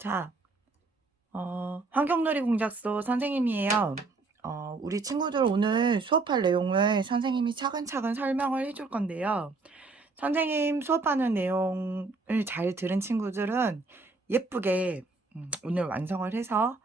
자, 환경놀이 공작소 선생님이에요. 우리 친구들 오늘 수업할 내용을 선생님이 차근차근 설명을 해줄 건데요. 선생님 수업하는 내용을 잘 들은 친구들은 예쁘게 오늘 완성을 해서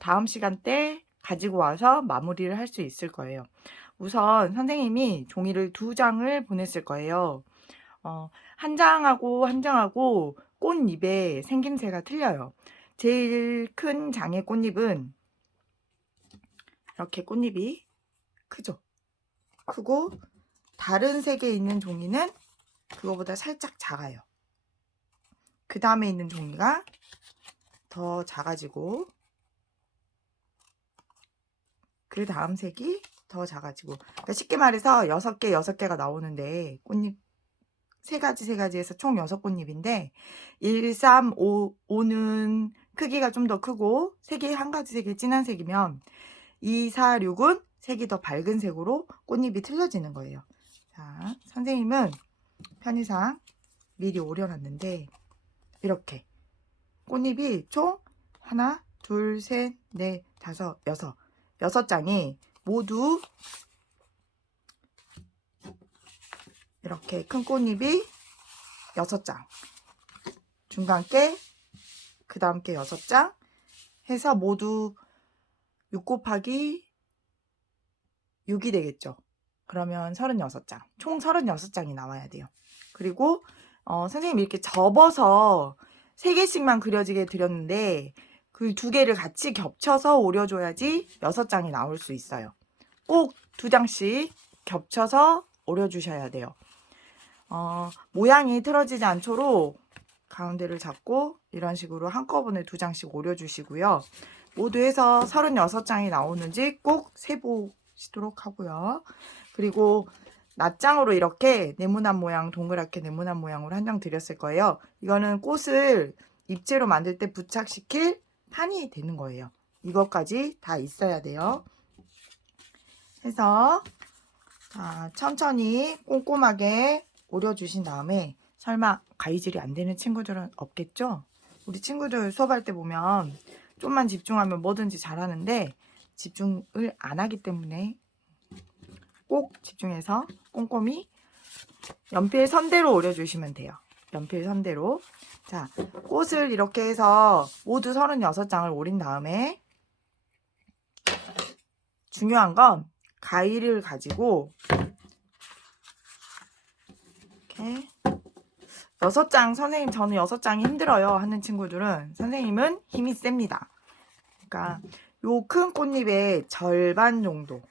다음 시간 때 가지고 와서 마무리를 할 수 있을 거예요. 우선 선생님이 종이를 2장을 보냈을 거예요. 한 장하고 한 장하고 꽃잎의 생김새가 틀려요. 제일 큰 장의 꽃잎은 이렇게 꽃잎이 크죠. 크고 다른 색에 있는 종이는 그거보다 살짝 작아요. 그 다음에 있는 종이가 더 작아지고 그 다음 색이 더 작아지고, 그러니까 쉽게 말해서 6개, 6개가 나오는데 꽃잎 3가지 해서 총 6꽃잎인데 1, 3, 5는 크기가 좀 더 크고 색이 한 가지 색이 진한 색이면 2, 4, 6은 색이 더 밝은 색으로 꽃잎이 틀려지는 거예요. 자, 선생님은 편의상 미리 오려놨는데 이렇게 꽃잎이 총 하나, 둘, 셋, 넷, 다섯, 여섯 장이 모두 이렇게 큰 꽃잎이 6장, 중간께 그 다음 게 6장 해서 모두 6 곱하기 6이 되겠죠. 그러면 36장, 총 36장이 나와야 돼요. 그리고 선생님이 이렇게 접어서 3개씩만 그려지게 드렸는데 그 2개를 같이 겹쳐서 오려줘야지 6장이 나올 수 있어요. 꼭 2장씩 겹쳐서 오려주셔야 돼요. 모양이 틀어지지 않도록 가운데를 잡고 이런 식으로 한꺼번에 2장씩 오려주시고요. 모두 해서 36장이 나오는지 꼭 세보시도록 하고요. 그리고 낱장으로 이렇게 네모난 모양, 동그랗게 네모난 모양으로 한 장 드렸을 거예요. 이거는 꽃을 입체로 만들 때 부착시킬 판이 되는 거예요. 이것까지 다 있어야 돼요. 해서 천천히 꼼꼼하게 오려주신 다음에, 설마 가위질이 안 되는 친구들은 없겠죠? 우리 친구들 수업할 때 보면 좀만 집중하면 뭐든지 잘하는데 집중을 안 하기 때문에 꼭 집중해서 꼼꼼히 연필 선대로 오려주시면 돼요. 연필 선대로. 자, 꽃을 이렇게 해서 모두 36장을 오린 다음에 중요한 건 가위를 가지고 이렇게 6장, 선생님 저는 6장이 힘들어요 하는 친구들은 선생님은 힘이 셉니다. 그러니까 요 큰 꽃잎의 절반 정도,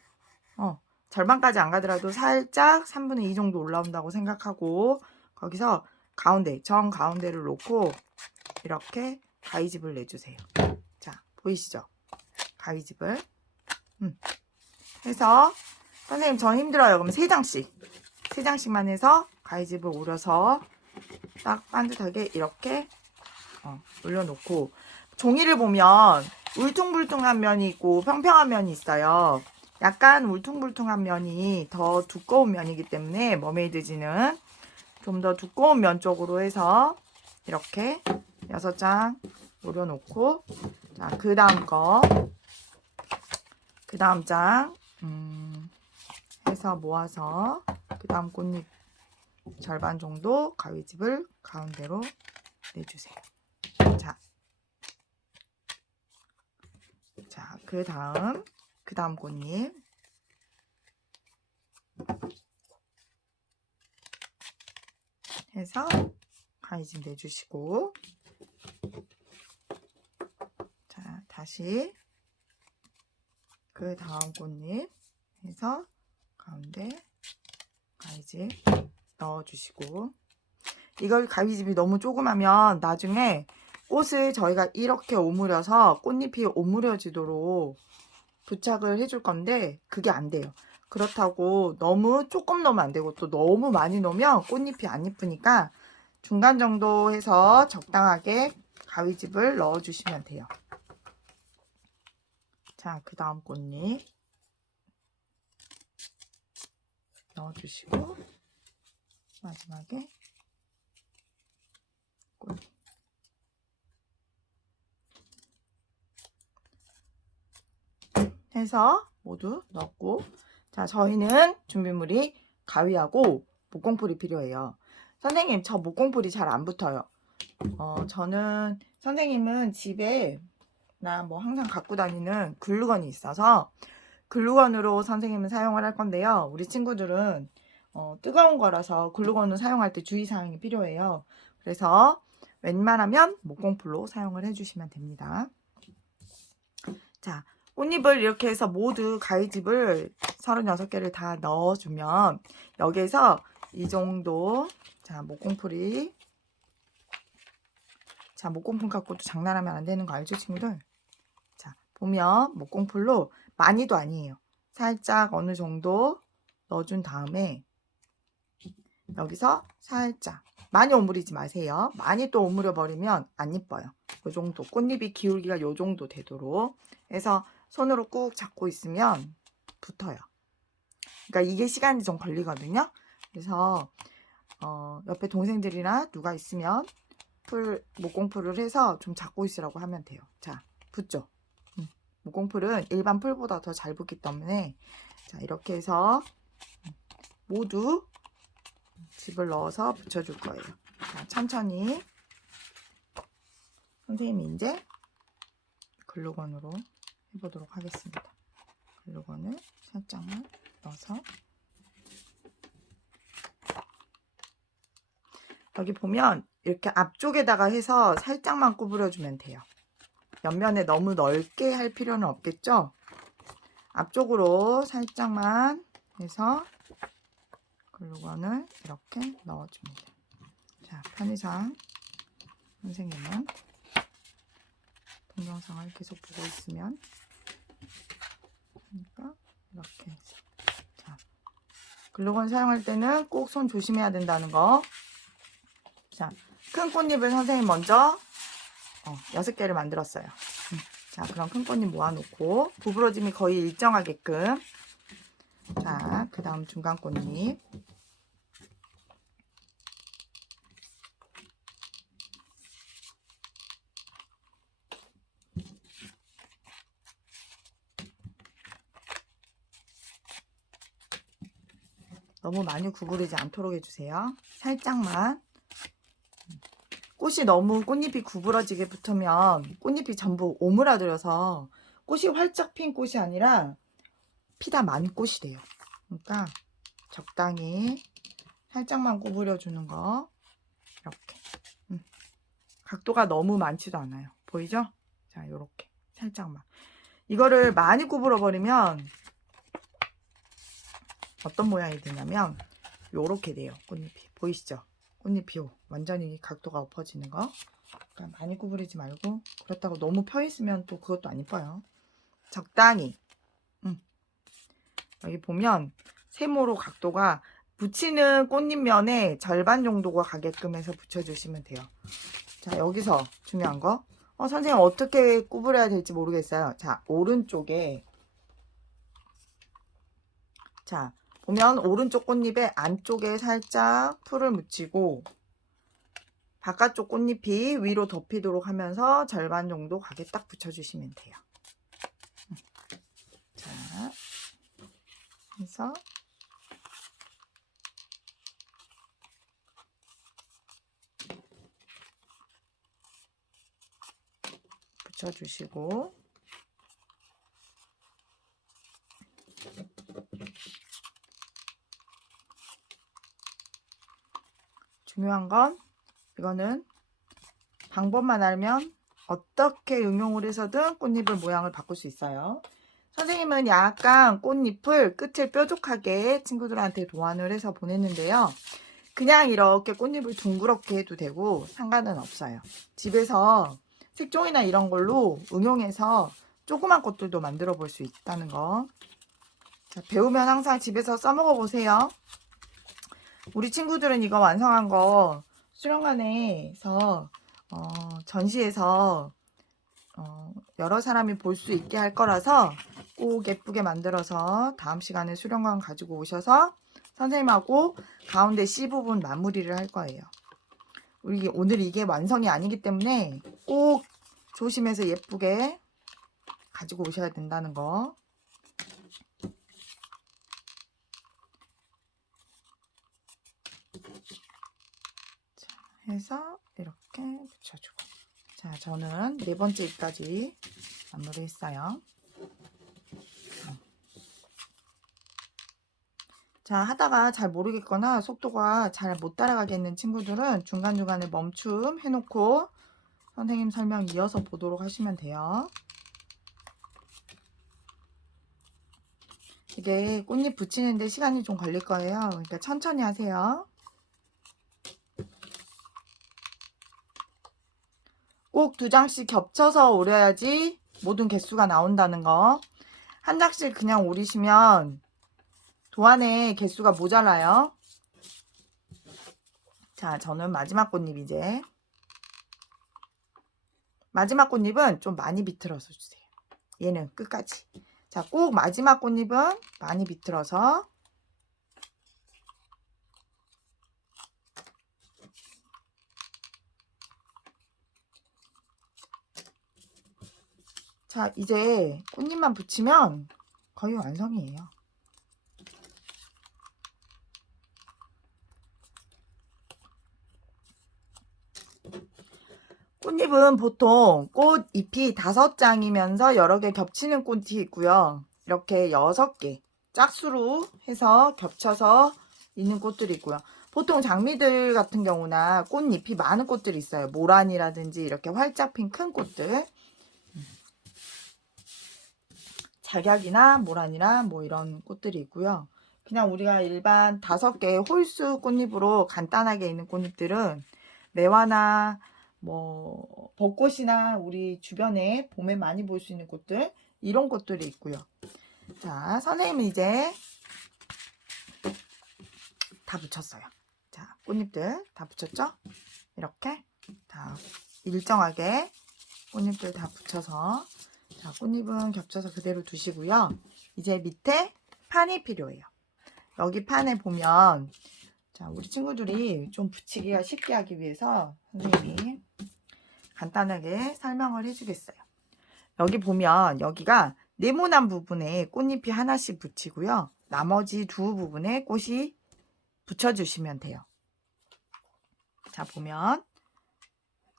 절반까지 안 가더라도 살짝 3분의 2 정도 올라온다고 생각하고 거기서 가운데, 정 가운데를 놓고 이렇게 가위집을 내주세요. 자, 보이시죠? 가위집을 해서 선생님 저 힘들어요. 그럼 3장씩만 해서 가위집을 오려서 딱 반듯하게 이렇게 올려놓고, 종이를 보면 울퉁불퉁한 면이 있고 평평한 면이 있어요. 약간 울퉁불퉁한 면이 더 두꺼운 면이기 때문에 머메이드지는 좀 더 두꺼운 면 쪽으로 해서 이렇게 6장 올려놓고, 자, 그 다음 거, 그 다음 장 해서 모아서 그 다음 꽃잎 절반 정도 가위집을 가운데로 내주세요. 자, 그 다음 꽃잎 해서 가위집 내주시고, 자, 다시 그 다음 꽃잎 해서 가운데 가위집 넣어주시고, 이걸 가위집이 너무 조그마면 나중에 꽃을 저희가 이렇게 오므려서 꽃잎이 오므려지도록 부착을 해줄 건데 그게 안 돼요. 그렇다고 너무 조금 넣으면 안 되고 또 너무 많이 넣으면 꽃잎이 안 이쁘니까 중간 정도 해서 적당하게 가위집을 넣어주시면 돼요. 자, 그 다음 꽃잎 넣어주시고 마지막에 꽃잎. 해서 모두 넣고, 자, 저희는 준비물이 가위하고 목공풀이 필요해요. 선생님, 저 목공풀이 잘 안 붙어요. 저는 선생님은 집에 나 뭐 항상 갖고 다니는 글루건이 있어서 글루건으로 선생님은 사용을 할 건데요. 우리 친구들은 뜨거운 거라서 글루건을 사용할 때 주의사항이 필요해요. 그래서 웬만하면 목공풀로 사용을 해주시면 됩니다. 자, 꽃잎을 이렇게 해서 모두 가위집을 36개를 다 넣어주면 여기에서 이 정도, 자, 목공풀이, 자, 목공풀 갖고도 장난하면 안 되는 거 알죠, 친구들? 자, 보면 목공풀로 많이도 아니에요. 살짝 어느 정도 넣어준 다음에 여기서 살짝, 많이 오므리지 마세요. 많이 또 오므려 버리면 안 이뻐요. 이 정도, 꽃잎이 기울기가 이 정도 되도록 해서 손으로 꾹 잡고 있으면 붙어요. 그러니까 이게 시간이 좀 걸리거든요. 그래서 옆에 동생들이나 누가 있으면 목공풀을 해서 좀 잡고 있으라고 하면 돼요. 자, 붙죠? 목공풀은 일반 풀보다 더 잘 붙기 때문에, 자, 이렇게 해서 모두 집을 넣어서 붙여줄 거예요. 자, 천천히 선생님이 이제 글루건으로 해보도록 하겠습니다. 글루건을 살짝만 넣어서, 여기 보면 이렇게 앞쪽에다가 해서 살짝만 구부려주면 돼요. 옆면에 너무 넓게 할 필요는 없겠죠? 앞쪽으로 살짝만 해서 글루건을 이렇게 넣어줍니다. 자, 편의상 선생님은 동영상을 계속 보고 있으면 그러니까 이렇게 해서, 자, 글루건 사용할 때는 꼭 손 조심해야 된다는 거. 자, 큰 꽃잎을 선생님 먼저 6개를 만들었어요. 자, 그럼 큰 꽃잎 모아놓고 구부러짐이 거의 일정하게끔, 자, 그 다음 중간 꽃잎, 너무 많이 구부리지 않도록 해주세요. 살짝만. 꽃이 너무 꽃잎이 구부러지게 붙으면 꽃잎이 전부 오므라들어서 꽃이 활짝 핀 꽃이 아니라 피다 만 꽃이 돼요. 그러니까 적당히 살짝만 구부려주는 거. 이렇게. 각도가 너무 많지도 않아요. 보이죠? 자, 요렇게 살짝만. 이거를 많이 구부러 버리면 어떤 모양이 되냐면 요렇게 돼요. 꽃잎이. 보이시죠? 꽃잎이 완전히 각도가 엎어지는 거. 그러니까 많이 구부리지 말고, 그렇다고 너무 펴 있으면 또 그것도 안 이뻐요. 적당히. 여기 보면 세모로 각도가 붙이는 꽃잎면의 절반 정도가 가게끔 해서 붙여주시면 돼요. 자, 여기서 중요한 거. 선생님 어떻게 구부려야 될지 모르겠어요. 자, 오른쪽에, 자, 보면 오른쪽 꽃잎의 안쪽에 살짝 풀을 묻히고 바깥쪽 꽃잎이 위로 덮이도록 하면서 절반 정도 가게 딱 붙여주시면 돼요. 자, 그래서 붙여주시고, 중요한 건 이거는 방법만 알면 어떻게 응용을 해서든 꽃잎을 모양을 바꿀 수 있어요. 선생님은 약간 꽃잎을 끝을 뾰족하게 친구들한테 도안을 해서 보냈는데요. 그냥 이렇게 꽃잎을 둥그렇게 해도 되고 상관은 없어요. 집에서 색종이나 이런 걸로 응용해서 조그만 꽃들도 만들어 볼 수 있다는 거. 자, 배우면 항상 집에서 써먹어 보세요. 우리 친구들은 이거 완성한 거 수련관에서 전시해서 여러 사람이 볼 수 있게 할 거라서 꼭 예쁘게 만들어서 다음 시간에 수련관 가지고 오셔서 선생님하고 가운데 C 부분 마무리를 할 거예요. 우리 오늘 이게 완성이 아니기 때문에 꼭 조심해서 예쁘게 가지고 오셔야 된다는 거. 해서 이렇게 붙여주고. 자, 저는 4번째 잎까지 마무리했어요. 자, 하다가 잘 모르겠거나 속도가 잘 못 따라가겠는 친구들은 중간중간에 멈춤 해놓고 선생님 설명 이어서 보도록 하시면 돼요. 이게 꽃잎 붙이는데 시간이 좀 걸릴 거예요. 그러니까 천천히 하세요. 꼭 2장씩 겹쳐서 오려야지 모든 개수가 나온다는 거. 한 장씩 그냥 오리시면 도안의 개수가 모자라요. 자, 저는 마지막 꽃잎 이제. 마지막 꽃잎은 좀 많이 비틀어서 주세요. 얘는 끝까지. 자, 꼭 마지막 꽃잎은 많이 비틀어서. 자, 이제 꽃잎만 붙이면 거의 완성이에요. 꽃잎은 보통 꽃잎이 5장이면서 여러 개 겹치는 꽃이 있고요. 이렇게 6개 짝수로 해서 겹쳐서 있는 꽃들이 있고요. 보통 장미들 같은 경우나 꽃잎이 많은 꽃들이 있어요. 모란이라든지 이렇게 활짝 핀 큰 꽃들. 작약이나 모란이나 뭐 이런 꽃들이 있고요. 그냥 우리가 일반 5개 홀수 꽃잎으로 간단하게 있는 꽃잎들은 매화나 뭐 벚꽃이나 우리 주변에 봄에 많이 볼 수 있는 꽃들, 이런 꽃들이 있고요. 자, 선생님은 이제 다 붙였어요. 자, 꽃잎들 다 붙였죠? 이렇게 다 일정하게 꽃잎들 다 붙여서. 자, 꽃잎은 겹쳐서 그대로 두시고요. 이제 밑에 판이 필요해요. 여기 판에 보면, 자, 우리 친구들이 좀 붙이기가 쉽게 하기 위해서 선생님이 간단하게 설명을 해주겠어요. 여기 보면 여기가 네모난 부분에 꽃잎이 하나씩 붙이고요. 나머지 2 부분에 꽃이 붙여주시면 돼요. 자, 보면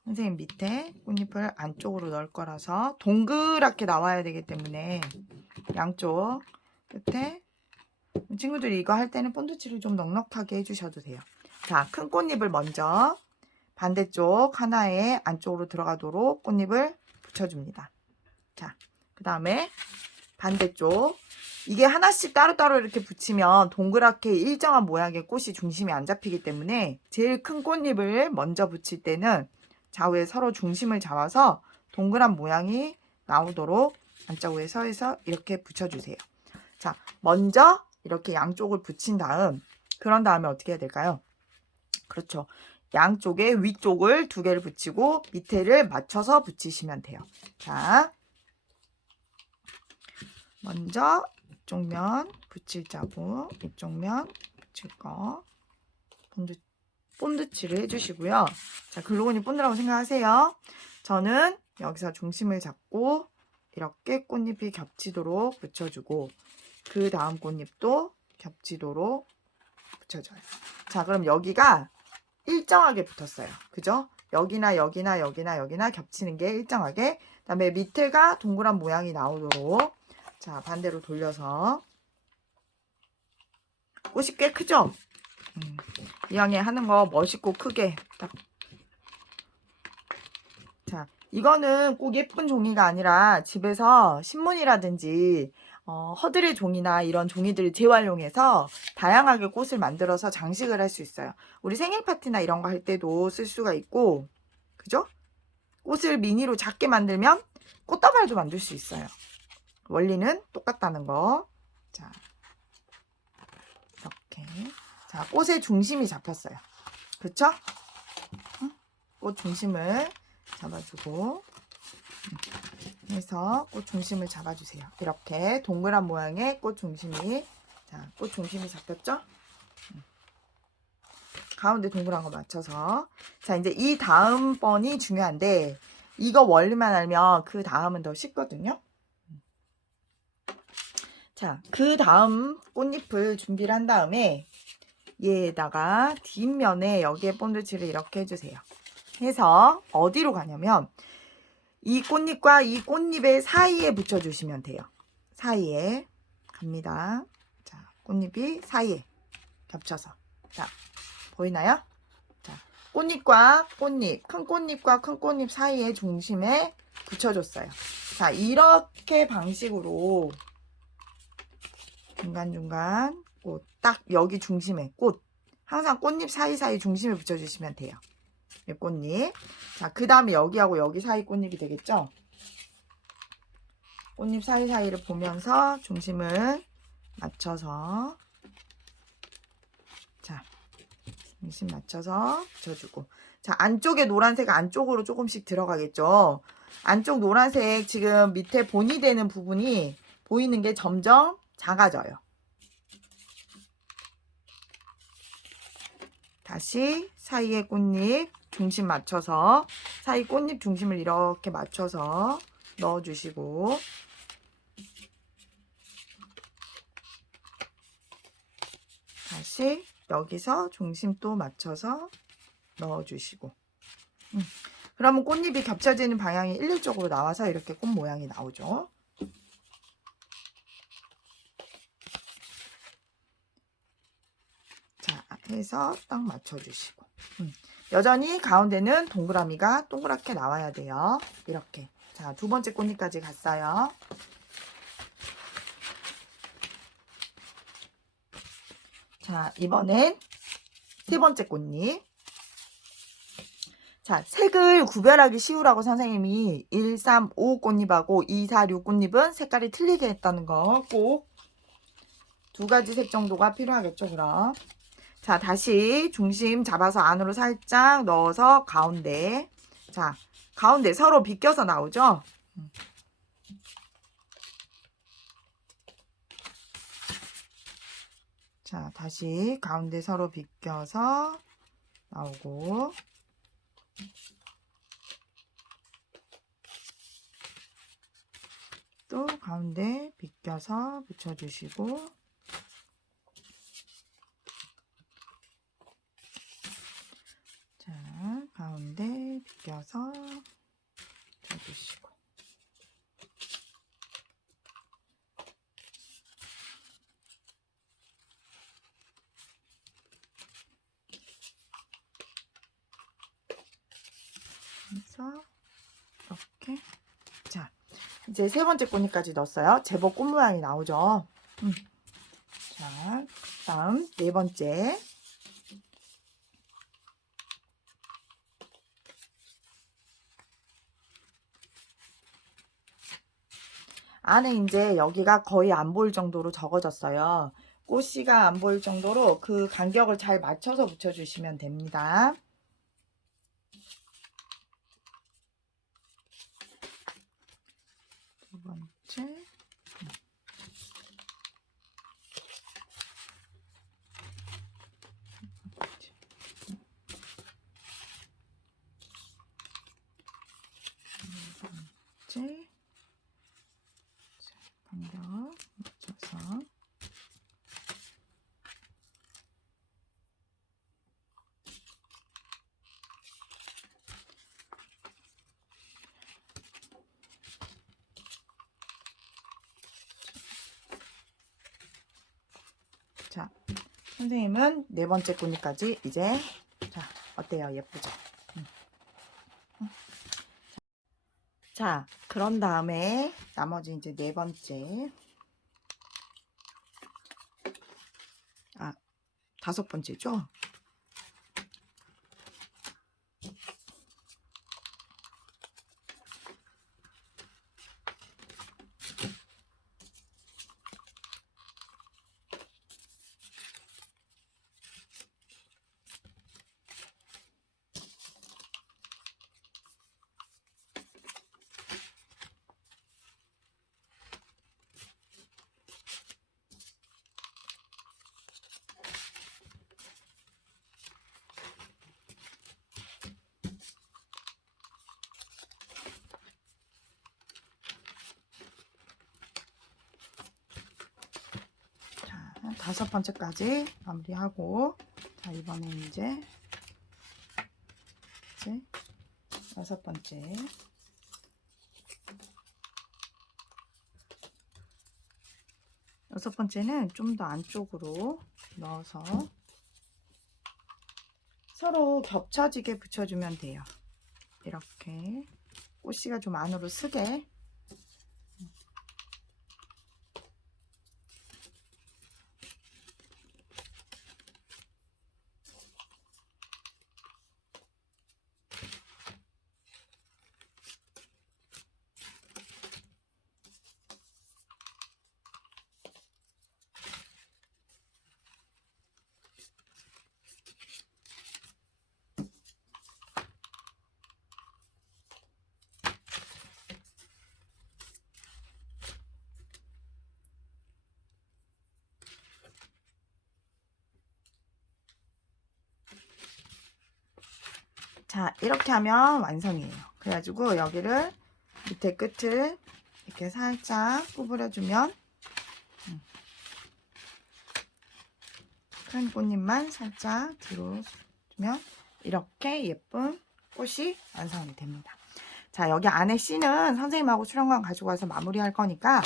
선생님 밑에 꽃잎을 안쪽으로 넣을 거라서 동그랗게 나와야 되기 때문에 양쪽 끝에, 친구들이 이거 할 때는 본드칠을 좀 넉넉하게 해주셔도 돼요. 자, 큰 꽃잎을 먼저 반대쪽 하나에 안쪽으로 들어가도록 꽃잎을 붙여줍니다. 자, 그 다음에 반대쪽, 이게 하나씩 따로따로 이렇게 붙이면 동그랗게 일정한 모양의 꽃이 중심이 안 잡히기 때문에 제일 큰 꽃잎을 먼저 붙일 때는 좌우에 서로 중심을 잡아서 동그란 모양이 나오도록 안쪽에 서해서 이렇게 붙여주세요. 자, 먼저 이렇게 양쪽을 붙인 다음, 그런 다음에 어떻게 해야 될까요? 그렇죠. 양쪽에 위쪽을 2개를 붙이고 밑에를 맞춰서 붙이시면 돼요. 자, 먼저 이쪽 면 붙일 자국, 이쪽 면 붙일 거 본드칠을 해주시고요. 자, 글루건이 본드라고 생각하세요. 저는 여기서 중심을 잡고 이렇게 꽃잎이 겹치도록 붙여주고, 그 다음 꽃잎도 겹치도록 붙여줘요. 자, 그럼 여기가 일정하게 붙었어요. 그죠? 여기나 여기나 여기나 여기나 겹치는 게 일정하게. 그 다음에 밑에가 동그란 모양이 나오도록. 자, 반대로 돌려서. 꽃이 꽤 크죠? 이왕에 하는 거 멋있고 크게 딱. 자, 이거는 꼭 예쁜 종이가 아니라 집에서 신문이라든지 허드레 종이나 이런 종이들을 재활용해서 다양하게 꽃을 만들어서 장식을 할 수 있어요. 우리 생일 파티나 이런 거 할 때도 쓸 수가 있고, 그죠? 꽃을 미니로 작게 만들면 꽃다발도 만들 수 있어요. 원리는 똑같다는 거. 자, 이렇게. 자, 꽃의 중심이 잡혔어요. 그쵸? 꽃 중심을 잡아주고 해서 꽃 중심을 잡아주세요. 이렇게 동그란 모양의 꽃 중심이, 자, 꽃 중심이 잡혔죠? 가운데 동그란 거 맞춰서. 자, 이제 이 다음 번이 중요한데, 이거 원리만 알면 그 다음은 더 쉽거든요. 자, 그 다음 꽃잎을 준비를 한 다음에 얘에다가 뒷면에 여기에 본드칠을 이렇게 해주세요. 해서 어디로 가냐면 이 꽃잎과 이 꽃잎의 사이에 붙여주시면 돼요. 사이에 갑니다. 자, 꽃잎이 사이에 겹쳐서. 자, 보이나요? 자, 꽃잎과 꽃잎, 큰 꽃잎과 큰 꽃잎 사이에 중심에 붙여줬어요. 자, 이렇게 방식으로 중간중간 꽃, 딱 여기 중심에 꽃, 항상 꽃잎 사이사이 중심에 붙여주시면 돼요. 꽃잎. 자, 그 다음에 여기하고 여기 사이 꽃잎이 되겠죠? 꽃잎 사이사이를 보면서 중심을 맞춰서, 자, 중심 맞춰서 붙여주고. 자, 안쪽에 노란색 안쪽으로 조금씩 들어가겠죠? 안쪽 노란색 지금 밑에 본이 되는 부분이 보이는 게 점점 작아져요. 다시 사이에 꽃잎 중심 맞춰서, 사이 꽃잎 중심을 이렇게 맞춰서 넣어주시고, 다시 여기서 중심 또 맞춰서 넣어주시고, 그러면 꽃잎이 겹쳐지는 방향이 일률적으로 나와서 이렇게 꽃 모양이 나오죠. 자, 해서 딱 맞춰주시고, 여전히 가운데는 동그라미가 동그랗게 나와야 돼요. 이렇게. 자, 두 번째 꽃잎까지 갔어요. 자, 이번엔 세 번째 꽃잎. 자, 색을 구별하기 쉬우라고 선생님이 1, 3, 5 꽃잎하고 2, 4, 6 꽃잎은 색깔이 틀리게 했다는 거 꼭 두 가지 색 정도가 필요하겠죠, 그럼. 자, 다시 중심 잡아서 안으로 살짝 넣어서 가운데. 자, 가운데 서로 비껴서 나오죠? 자, 다시 가운데 서로 비껴서 나오고. 또 가운데 비껴서 붙여주시고. 자, 가운데 비껴서 붙여주시고. 그래서 이렇게. 자, 이제 세 번째 꽃잎까지 넣었어요. 제법 꽃 모양이 나오죠. 자, 다음 네 번째. 안에 이제 여기가 거의 안 보일 정도로 적어졌어요. 꽃씨가 안 보일 정도로 그 간격을 잘 맞춰서 붙여주시면 됩니다. 두 번째. 두 번째. 간격 맞춰서. 자, 선생님은 네 번째 꽃잎까지 이제, 자, 어때요? 예쁘죠? 자, 그런 다음에 나머지 이제 네 번째, 다섯 번째죠? 자, 다섯 번째까지 마무리하고, 자, 이번에 이제 6번째. 여섯 번째는 좀 더 안쪽으로 넣어서 서로 겹쳐지게 붙여주면 돼요. 이렇게 꽃씨가 좀 안으로 쓰게. 자, 이렇게 하면 완성이에요. 그래가지고 여기를 밑에 끝을 이렇게 살짝 구부려주면 큰 꽃잎만 살짝 뒤로 주면 이렇게 예쁜 꽃이 완성이 됩니다. 자, 여기 안에 씨는 선생님하고 수령관 가지고 와서 마무리할 거니까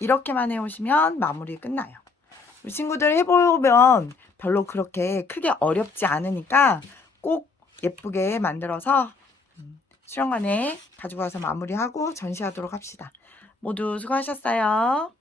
이렇게만 해오시면 마무리 끝나요. 우리 친구들 해보면 별로 그렇게 크게 어렵지 않으니까 꼭 예쁘게 만들어서 수령관에 가지고 와서 마무리하고 전시하도록 합시다. 모두 수고하셨어요.